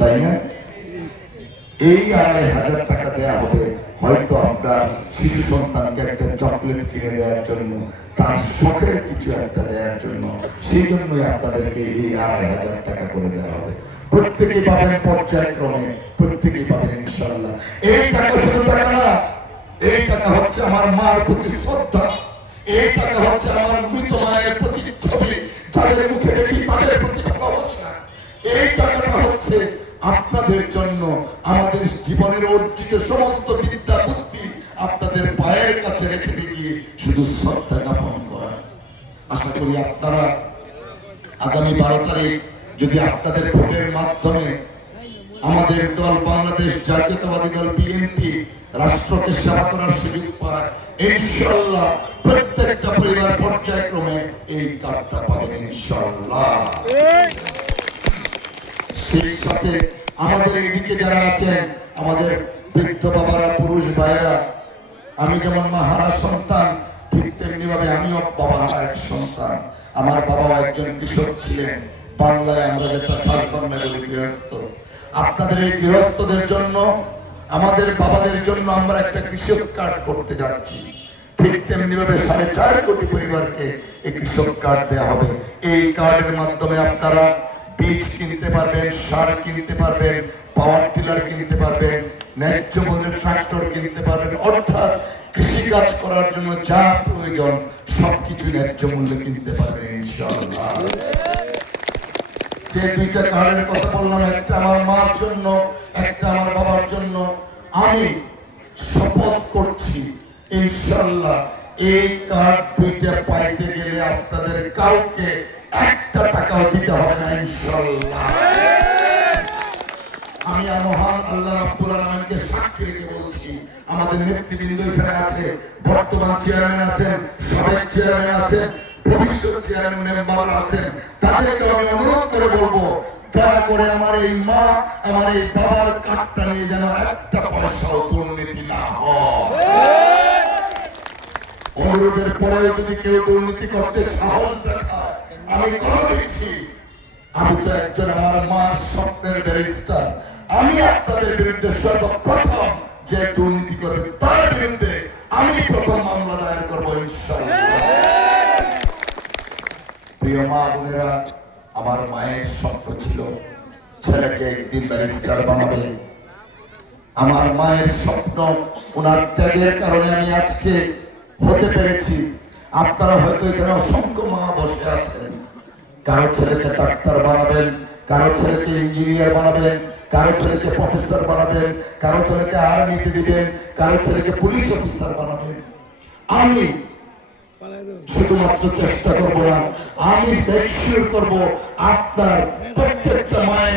তাই না? এই 2,500 টাকা দেওয়া হবে হয়তো আপনার শিশু সন্তানকে একটা চকলেট কিনে দেওয়ার জন্য, তার শখের কিছু একটা দেওয়ার জন্য। সেই জন্যই আপনাদেরকে এই 2,500 টাকা করে দেওয়া হবে। প্রত্যেকেই পাবেন পর্যায়ক্রমে, প্রত্যেকেই পাবেন ইনশাআল্লাহ। এই টাকা শুধু টাকা না, এই টাকা হচ্ছে আমার মার প্রতি শ্রদ্ধা, এই টাকা হচ্ছে আমার মৃত মায়ের প্রতি ছবি, যাদের মুখে দেখি তাদের প্রতি ভালোবাসা। এই টাকাটা হচ্ছে আপনাদের জন্য আমাদের জীবনের অর্জিত সমস্ত বিদ্যা বুদ্ধি আপনাদের পায়ের কাছে রেখে দিয়ে শুধু শ্রদ্ধা জ্ঞাপন করা। আশা করি আপনারা আগামী 12 তারিখ যদি আপনাদের ভোটের মাধ্যমে আমাদের দল বাংলাদেশ জাতীয়তাবাদী দল বিএনপি রাষ্ট্রকে সেবা করার সুযোগ পায়, ইনশাআল্লাহ প্রত্যেকটা পরিবার পর্যায়ক্রমে এই কার্ডটা পাবেন ইনশাআল্লাহ। সেই সাথে আমাদের এদিকে যারা আছেন, আমাদের বৃদ্ধ বাবারা, পুরুষ ভাইয়েরা, আমি যেমন মাহারা সন্তান ঠিক তেমনি ভাবে আমিও বাবারা এক সন্তান। আমার বাবাও একজন কৃষক ছিলেন, বাংলায় আমরা যেটা খাস বাংলা বলি গৃহস্থ। আপনাদের এই গৃহস্থদের জন্য, আমাদের বাবাদের জন্য আমরা একটা কৃষক কার্ড করতে যাচ্ছি। ঠিক তেমনি ভাবে 4.5 কোটি পরিবারকে এই কৃষক কার্ড দেওয়া হবে। এই কার্ডের মাধ্যমে আপনারা বীজ কিনতে পারবেন, সার কিনতে পারবেন, পাওয়ার টিলার কিনতে পারবেন, ন্যায্য মূল্যে ট্রাক্টর কিনতে পারবেন, অর্থাৎ কৃষি কাজ করার জন্য যা প্রয়োজন সবকিছু ন্যায্য মূল্যে কিনতে পারবেন ইনশাআল্লাহ। যে 2টা কার্ডের কথা বললাম, একটা আমার মার জন্য, একটা আমার বাবার জন্য, আমি শপথ করছি ইনশাআল্লাহ এই কার্ড 2টা পাইতে গেলে আপনাদের কাউকে 1 টাকাও দিতে হবে না ইনশাআল্লাহ। আমি মহান আল্লাহ রাব্বুল আলামিনকে সাক্ষী রেখে বলছি, আমাদের নেতৃবৃন্দ এখানে আছে, বর্তমান চেয়ারম্যান আছেন, সাবেক চেয়ারম্যান আছেন, ভবিষ্যৎ চেয়ারম্যান মেম্বার আছেন, তাদেরকে আমি অনুরোধ করে বলবো দয়া করে আমার এই মা, আমার এই বাবার কার্ডটা নিয়ে যেন 1 পয়সাও দুর্নীতি না হয়। অনুরোধের পরেও যদি কেউ দুর্নীতি করতে সাহস দেখায়, আমি কথা দিচ্ছি, আমি তো একজন আমার মার স্বপ্নের ব্যারিস্টার, আমি আপনাদের বিরুদ্ধে সর্বপ্রথম যে দুর্নীতি করবে তার বিরুদ্ধে আমি প্রথম মামলা দায়ের করবো ইনশাআল্লাহ। প্রিয় মা বোনেরা, আমার মায়ের স্বপ্ন ছিল ছেলেকে একদিন ব্যারিস্টার বানাবে। আমার মায়ের স্বপ্ন, ওনার ত্যাগের কারণে আমি আজকে হতে পেরেছি। আপনারা হয়তো এখানে অসংখ্য মা বসে আছেন, কারো ছেলেকে ডাক্তার বানাবেন, কারো ছেলেকে ইঞ্জিনিয়ার বানাবেন, কারো ছেলেকে প্রফেসর বানাবেন, কারো ছেলেকে আর্মিতে দিবেন, কারো ছেলেকে পুলিশ অফিসার বানাবেন। আমি শুধুমাত্র চেষ্টা করবো না, আমি মেক শিওর করবো আপনার প্রত্যেকটা মায়ের